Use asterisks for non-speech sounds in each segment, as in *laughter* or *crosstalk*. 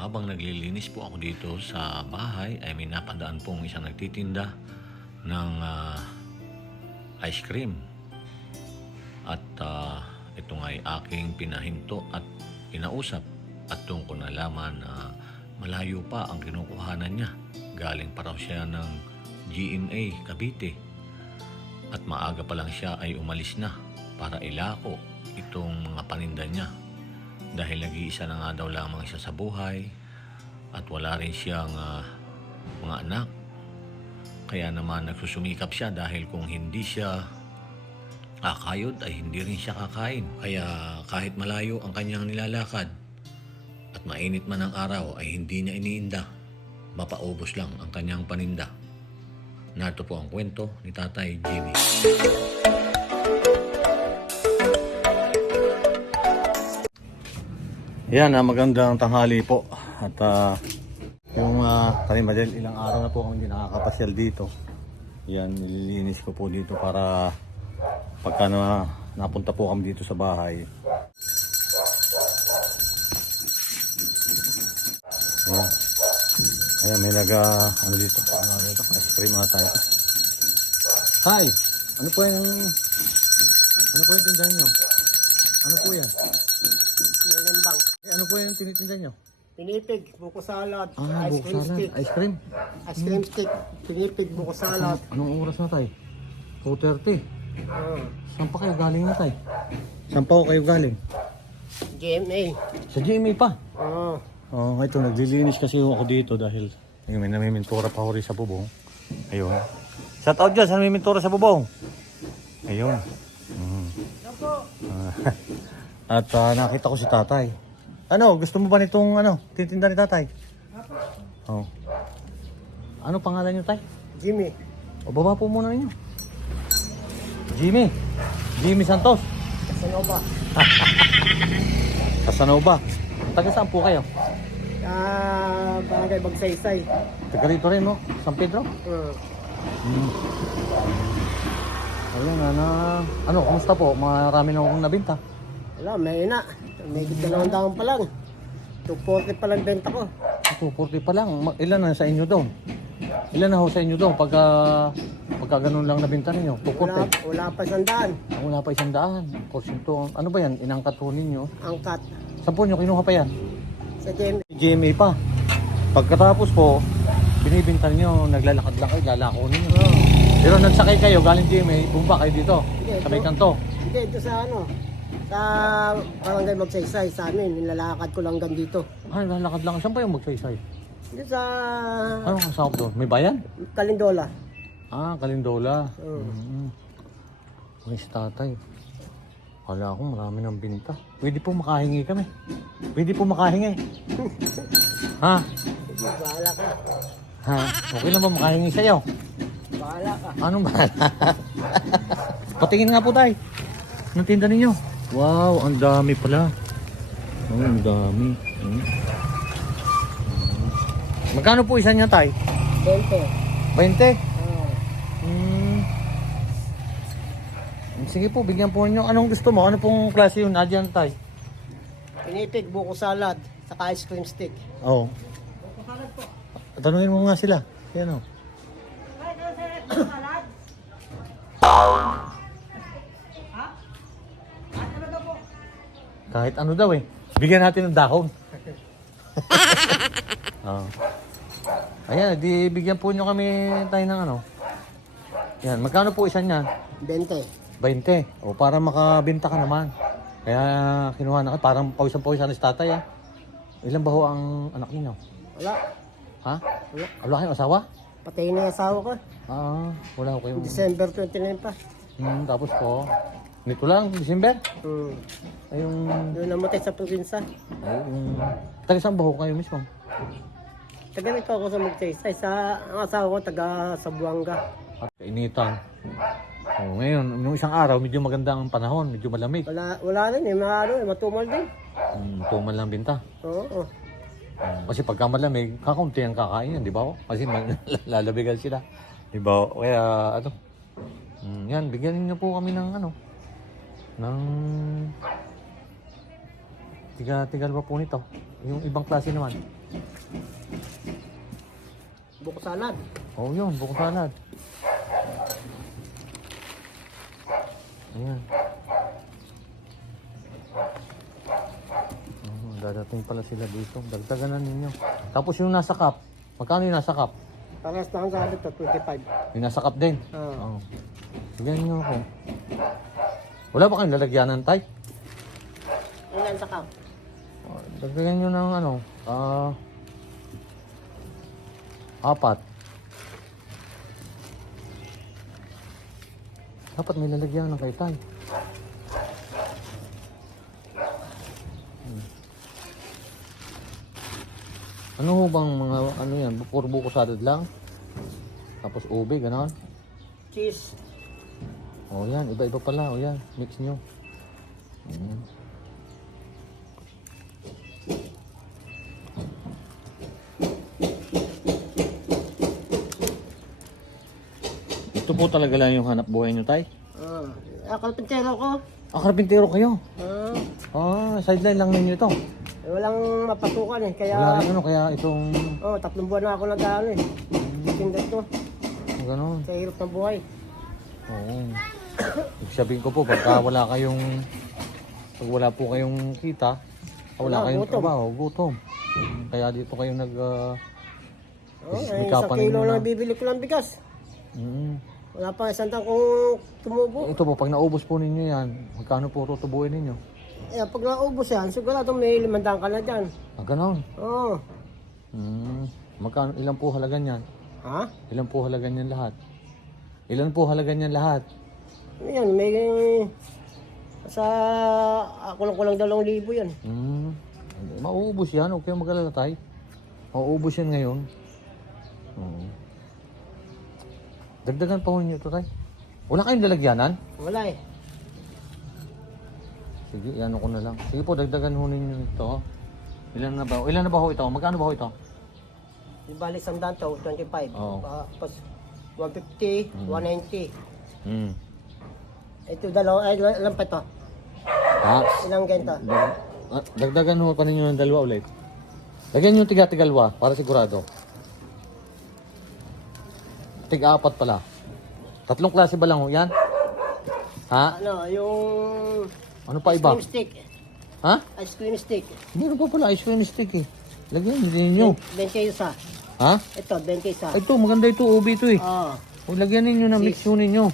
habang naglilinis po ako dito sa bahay ay may napadaan pong isang nagtitinda ng ah, ice cream. At ah, ito nga ay aking pinahinto at pinausap at doon ko nalaman na malayo pa ang kinukuhanan niya. Galing pa raw siya ng GMA Cavite. At maaga pa lang siya ay umalis na para ilako itong mga paninda niya. Dahil nag-iisa na nga daw lamang siya sa buhay at wala rin siyang ah, mga anak. Kaya naman nagsusumikap siya dahil kung hindi siya kakayod ay hindi rin siya kakain. Kaya kahit malayo ang kanyang nilalakad at mainit man ang araw ay hindi niya iniinda. Mapaubos lang ang kanyang paninda. Narito po ang kwento ni Tatay Jimmy. Yan, ah, magandang tanghali po. At ah, yung uh, kanina dahil ilang araw na po akong hindi nakakapasyal dito. Yan, nililinis ko po dito para pagka na, napunta po kami dito sa bahay. Ayan. Ayan, may nag, ah, ano dito? Ano dito? Ice cream nga tayo. Hi! Ano po yung, ano po yung tindahan nyo? Ano po yan? Nilimbang. Ano po yung tinitinda nyo? Pinipig, buko salad, Ah, ice buko cream salad. stick. Ice cream. Ice cream stick, pinipig, buko salad. Anong oras na tayo? 2.30. Uh, Saan pa kayo galing na tayo? Saan pa kayo galing? GMA. Sa GMA pa. Uh, Oo, oh, ito, naglilinis kasi ako dito dahil ayun, may namimintura pa ako rin sa bubong. Ayun. Shout out dyan sa namimintura sa bubong. Ayun. Mm. Ah, *laughs* At ah, nakita ko si tatay. Ano, gusto mo ba nitong ano, titinda ni tatay? Oo. Oh. Ano pangalan niyo tay? Jimmy. O baba po muna ninyo. Jimmy. Jimmy Santos. Sanova. *laughs* Casanova. Taga saan po kayo? Ah, bagay bagsaysay. Taga rito rin, no? San Pedro? Uh, Hmm. Ayun na, na, ano, kumusta po? Marami na akong nabinta. wala, may ina. May dalawang taon pa lang. 240 pa lang benta ko. 240 pa lang. Ilan na sa inyo doon? Ilan na ho sa inyo doon pagka, pagka ganun lang nabinta ninyo? Wala, 240? wala pa sandaan. Ah, Wala pa isang daan. Porsyento. Ano ba yan? Inangkat ho ninyo? Angkat. Saan po nyo kinuha pa yan? Sa GMA. GMA pa. Pagkatapos po, binibinta nyo, naglalakad lang kayo, lalako ninyo. Oh. Pero nagsakay kayo, galing GMA, bumba kayo dito. Hindi, Sa may kanto. Hindi, ito sa ano. Sa barangay magsaysay sa amin. Nilalakad ko lang hanggang dito. Ay, lalakad lang. Saan pa yung magsaysay? Dito sa Ano ang sakop doon? May bayan? Kalindola. Ah, Kalindola. Oo. Mm. Ay, si tatay. Kala ko marami ng binta. Pwede po makahingi kami. Pwede po makahingi. *laughs* ha? Bahala ka. Ha? Okay lang ba makahingi sa'yo? Bahala ka. Anong bahala? Patingin nga po tayo. Anong tinda ninyo? Wow, ang dami pala. Oh, ang dami. Hmm. Magkano po isa niya tay? 20. 20? Oh. Hmm. Sige po, bigyan po ninyo. Anong gusto mo? Ano pong klase yun? Adyan tay? Pinipig, buko salad, saka ice cream stick. Oo. Oh. Tanungin mo nga sila. Yan o. Kahit ano daw eh. Bigyan natin ng dahon. *laughs* Oo. Ayan, di bigyan po nyo kami tayo ng ano. Yan, magkano po isa niyan? 20. 20. O para makabenta ka naman. Kaya kinuha na ka. Parang pawisan-pawisan si tatay ah. Ilan ba ho ang anak niyo? Wala. Ha? Wala. Wala kayong asawa? Patayin na yung asawa ko. Ah, wala ko kayong... December 29 pa. Hmm, tapos po, nito lang, December. Hmm. Ay, yung... Doon namatay sa probinsya. Ay, yung... Taga saan ba ho kayo mismo? Taga nito ako sa Magsaysay. Sa ang asawa ko taga sa Buanga. At kainitan. O, ngayon, nung isang araw, medyo maganda ang panahon, medyo malamig. Wala, wala rin eh. Mga ano, eh, matumal din. Um, tuman lang binta. Oo. oo. Um, kasi pagka malamig, kakaunti ang kakain yan, di ba? Kasi mag- *laughs* lalabigan sila. Di ba? ho? Kaya, ano, mm, yan, bigyan niyo po kami ng, ano, ng, tiga, tigal ba po nito? Yung ibang klase naman. Buko salad. Oo, oh, yun. Buko salad. Ayan. Oh, dadating pala sila dito. Dagdagan na ninyo. Tapos yung nasa cup. Magkano yung nasa cup? Parehas na ang sabi to, 25. Yung nasa cup din. Oo. Oo. Bigyan nyo ako. Wala ba kayong lalagyanan, tay? Ilan sa cup? Oh, Dagdagan nyo ng ano, ah, apat. Dapat may lalagyan ng kay tay. Hmm. Ano ho bang mga, ano yan, puro buko salad lang? Tapos ube, gano'n? Cheese. O yan, iba-iba pala. O yan, mix nyo. Mm. Ito po talaga lang yung hanap buhay nyo, Tay. Ah, ah kalpintero ko. Ah, karpintero kayo. Ah, Ah, sideline lang ninyo ito. eh, walang mapasukan eh. Kaya, Wala rin ano, kaya itong... oh, tatlong buwan na ako nag-ano eh. Tinda ito. Gano'n. Sa hirap ng buhay. Oo. Ibig sabihin ko po, pagka wala kayong... Pag wala po kayong kita, wala Wala, kayong gutom. trabaho, gutom. Kaya dito kayo nag... ah, Oh, eh, isang kilo lang bibili ko lang bigas. mm. Wala pa isang taon kung tumubo. Ito po, pag naubos po ninyo yan, magkano po tutubuin ninyo? Eh, pag naubos yan, sigurado may limandang ka na dyan. Ah, ganon. Oo. Mm. Magkano, ilan po halaga niyan? Ha? Ilan po halaga niyan lahat? Ilan po halaga niyan lahat? Yan, may... Sa... Ako lang kulang dalawang libo yan. Mm. Mauubos yan, huwag kayong mag-alala tay. Mauubos yan ngayon. Oo. Dagdagan pa ho ninyo ito tay. Wala kayong lalagyanan? Wala eh. Sige, ano ko na lang. Sige po, dagdagan ho ninyo ito. Ilan na ba? Ilan na ba ho ito? Magkano ba ho ito? Di bali sandaan to, 25. Oo. Ah, Tapos 150, 190. Mm. Ito dalawa, ay ilan pa ito? Ha? Ilang ganito? Dag- ah, Dagdagan ho pa ninyo ng dalawa ulit. Lagyan nyo tiga-tigalwa para sigurado. Tiga-apat pala. Tatlong klase ba lang ho yan? Ha? Ano, yung... Ano pa iba? Ice cream stick. Ha? Ice cream stick. Meron pa pala ice cream stick eh. Lagyan nyo ninyo. 20 isa. Ha? Ito, 20 isa. Ito, maganda ito. Ubi ito eh. Oo. O, lagyan ninyo na mix yun ninyo.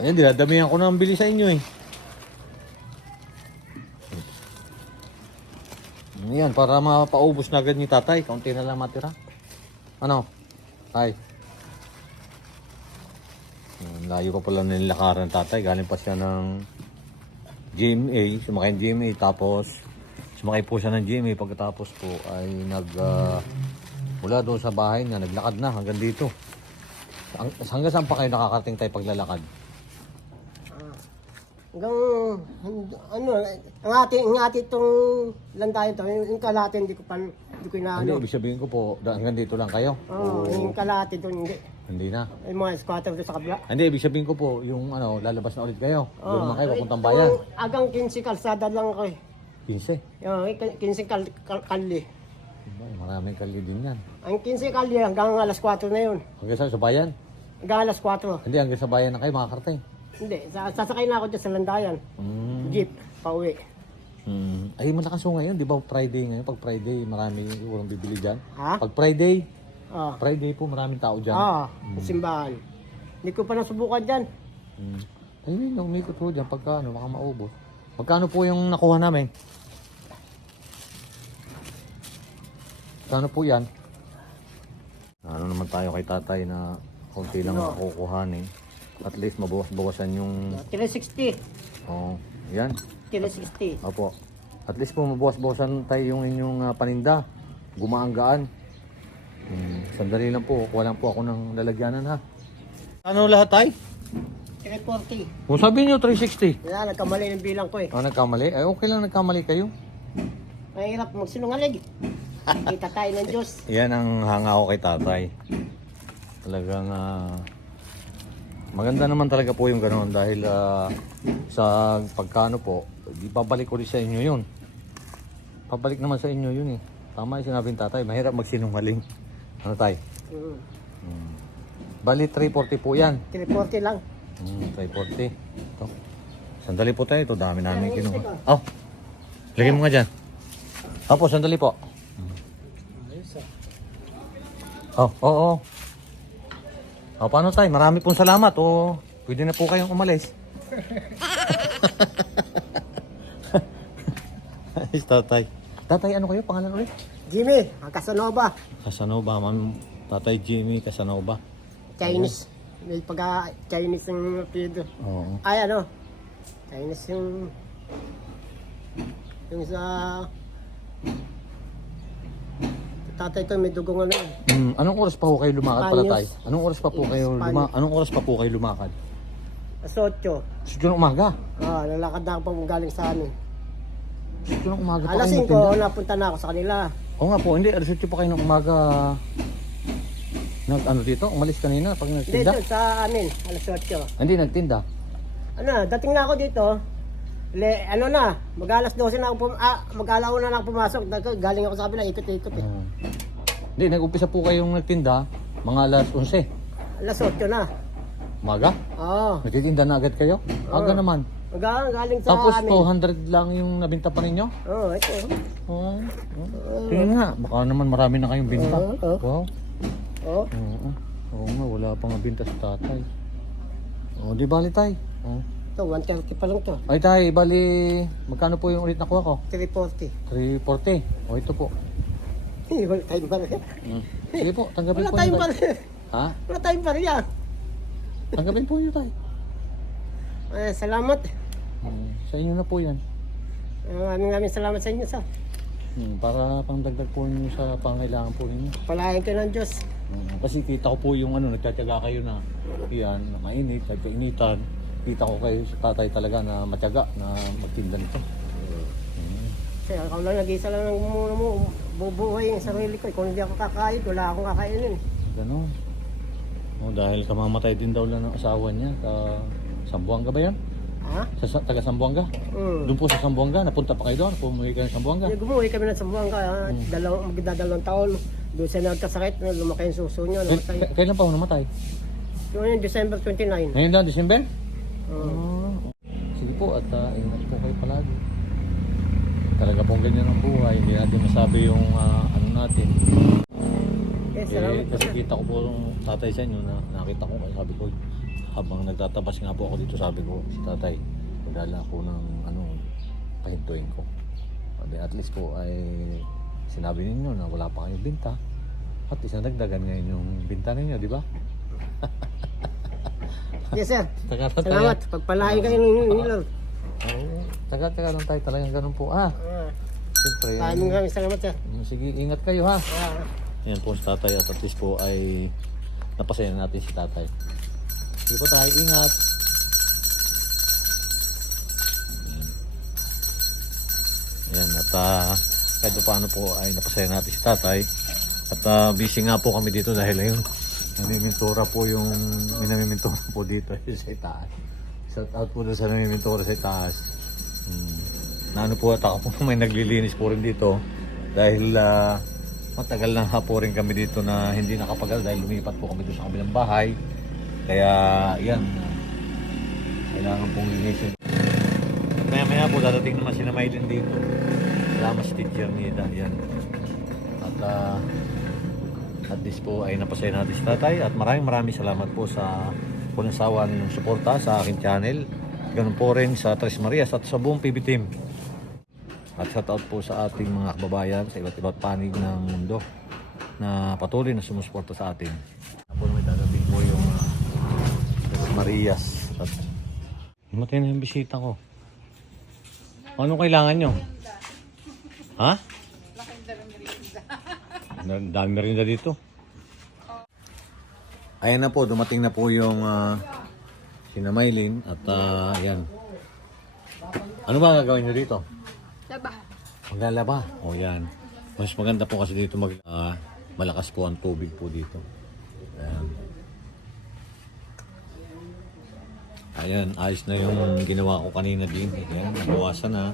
Ayan, dinadamihan ko na ang bili sa inyo eh. Ayan, para mapaubos na agad ni tatay. Kaunti na lang matira. Ano? Ay. Ayan, Layo pa pala nilakaran tatay. Galing pa siya ng GMA. Sumakay ng GMA. Tapos, sumakay po siya ng GMA. Pagkatapos po ay nag... ah, mula doon sa bahay na naglakad na hanggang dito. Ang- Hanggang saan pa kayo nakakarating tayo paglalakad? Hanggang, ano, ang ati, ang ati itong landayan to, yung, yung kalate hindi ko pan, hindi ko Hindi, inaano. ibig sabihin ko po, da- hanggang dito lang kayo? Oo, yung kalate doon, hindi. Hindi na. Yung mga squatter doon sa kabila. Hindi, ibig sabihin ko po, yung ano, lalabas na ulit kayo. Doon Oo. naman kayo, Ay, papuntang bayan. yung Agang 15 kalsada lang ako eh. 15. Yung 15 kal, kal, kali. Diba, maraming kali din yan. Ang 15 kali hanggang alas 4 na yun. Hanggang saan? Sa bayan? Hanggang alas 4. Hindi, hanggang sa bayan na kayo makakarating. Hindi, sa- sasakay na ako dyan sa landayan. Mm. Jeep, pauwi. Mm. Ay, malakas ho ngayon. Di ba Friday ngayon? Pag Friday, marami walang bibili dyan. Ha? Pag Friday, Ah. Friday po, maraming tao dyan. Ah, sa simbahan. Hindi ko pa nasubukan dyan. Mm. Ayun, umikot po dyan pagka ano, baka maubos. Magkano po yung nakuha namin? Magkano po yan? Ano naman tayo kay tatay na konti lang makukuhanin. At least mabawas-bawasan yung... 360. Oh, yan. 360. Opo. At least po mabawas-bawasan tayo yung inyong ah, paninda. Gumaanggaan. Hmm, sandali lang po. Kuha lang po ako ng lalagyanan ha. Ano lahat tay? 340. Kung sabi niyo 360. Kaya nagkamali ng bilang ko eh. Ah, nagkamali? Ay, okay lang nagkamali kayo. Mahirap magsinungalig. Kita tayo ng Diyos. Yan ang hanga ko kay tatay. Talagang ah, maganda naman talaga po yung ganoon dahil ah, sa pagkano po, di babalik ko rin sa inyo yun. Pabalik naman sa inyo yun eh. Tama yung sinabi tatay, mahirap magsinungaling. Ano tay? Mm. Hmm. Bali 340 po yan. 340 lang. Hmm, 340. Ito. Sandali po tayo. Ito dami namin kinuha. Oh. Lagay mo nga dyan. Opo, sandali po. Ayos ah. Oh, oo, oh, Oh, paano tayo? Marami pong salamat. Oh, pwede na po kayong umalis. *laughs* Ayos, tatay. Tatay, ano kayo? Pangalan ulit? Jimmy, ang Casanova. Casanova, ma'am. Tatay Jimmy Casanova. Chinese. May pagka Chinese yung apelyido. Oo. Ay ano, Chinese yung yung sa tatay ko may dugong ano eh. Mm, anong oras pa po kayo lumakad pala Spanish. tay? Anong oras pa po kayo luma Anong oras pa po kayo lumakad? Alas 8. Sige ng umaga. Ah, lalakad na ako pag galing sa amin. Sige ng umaga pa Alas kayo 5, magtinda. napunta na ako sa kanila. Oo nga po, hindi. Alas 8 pa kayo ng umaga. Nag, ano dito? Umalis kanina pag Hindi, nagtinda? doon sa amin, alas 8. Hindi, nagtinda. Ano, dating na ako dito, le, ano na, mag-alas 12 na ako, pum, ah, mag-alauna na ako pumasok. Dag- Galing ako sa kabila, ikot-ikot eh. Oo. Hindi, nag-umpisa po kayong nagtinda mga alas 11. Alas 8 na. Umaga? Oo. Nagtitinda na agad kayo? Aga naman. Mag- galing sa Tapos amin. 200 lang yung nabinta pa ninyo? Oo, ito. Oo. Oh. Tingnan nga, baka naman marami na kayong binta. Oo, oo. Wow. Oo. Oo. Oo nga, wala pang binta sa tatay. Oo, di bali tay. Oo. Ito, 130 pa lang to. Ay tay, bali, magkano po yung ulit nakuha ko? 340. 340. O ito po. Wala tayong barya. Mm. Sige po, tanggapin Wala po tayong niyo tay. barya. Ha? Wala tayong barya. Tanggapin po niyo tay. Eh, salamat. Mm. Sa inyo na po yan. Eh, Maraming maraming salamat sa inyo, sir. Mm. Para pang dagdag po niyo sa pangailangan po ninyo. Palayan ko ng Diyos. Mm. Kasi kita ko po yung ano, nagtsatsaga kayo na yan, na mainit, nagkainitan. Kita ko kayo sa tatay talaga na matyaga na magtinda nito. Mm. Kasi ako lang nag-isa lang ng muna mo, bubuhay yung sarili ko. Kung hindi ako kakain, wala akong kakainin. Ganon. Oh, dahil kamamatay din daw lang ng asawa niya. Sa Sambuanga ba yan? Ha? Sa, taga Sambuanga? Hmm. Doon po sa Sambuanga, napunta pa kayo doon? Pumuwi kayo ng Sambuanga? Yung Gumuwi kami ng Sambuanga, ha? dalawang, magdadalawang taon. Doon siya nagkasakit, lumaki yung suso niya, namatay. k- kailan pa ako namatay? Yung yun, December 29. Ngayon lang, December? Ah, sige po, at uh, ingat po kayo palagi. Talaga pong ganyan ang buhay. Hindi natin masabi yung ah, ano natin. Eh, Eh, kasi kita ko po yung tatay sa inyo na nakita ko. Kaya sabi ko, habang nagtatabas nga po ako dito, sabi ko, si tatay, magdala ako ng ano, pahintuin ko. Sabi, at least po ay sinabi ninyo na wala pa kayong binta. At least nagdagan ngayon yung binta ninyo, di ba? *laughs* Yes, sir. Taga Salamat. Pagpalain kayo ng Lord. Oo. Taga, taga lang tayo. Talagang ganun po. Ah, Ah, siyempre. Maraming maraming salamat, sir. mm, Sige, ingat kayo ha. Ah, Yan po si tatay at at least po ay napasaya natin si tatay. Sige po tayo, ingat. Yan, at uh, kahit pa paano po ay napasaya natin si tatay. At ah, busy nga po kami dito dahil ayun, namimintura po yung, may namimintura po dito *laughs* sa itaas. Shout out po doon sa namimintura sa itaas. Hmm. Na ano po at ako po *laughs* may naglilinis po rin dito dahil ah, matagal na po rin kami dito na hindi nakapagal dahil lumipat po kami doon sa kabilang bahay. Kaya yan, kailangan pong linisin. Maya maya po dadating naman si Maylin dito. Salamat si teacher ni yan. At ah, at this po ay napasaya natin si tatay at maraming maraming salamat po sa walang sawa ninyong suporta sa aking channel. Ganun po rin sa Tres Marias at sa buong PB team. At shout out po sa ating mga kababayan sa iba't iba't panig ng mundo na patuloy na sumusuporta sa atin. Ako naman dadating po yung uh, Tres Marias. At Matay yung bisita ko. Anong kailangan nyo? Ha? Dami merinda dito. Ayan na po, dumating na po yung uh, sinamaylin at uh, ayan. Ano ba gagawin nyo dito? Laba. Maglalaba. O yan. Mas maganda po kasi dito mag, ah, malakas po ang tubig po dito. Ayan. Ayan, ayos na yung ginawa ko kanina din. Ayan, nabawasan na.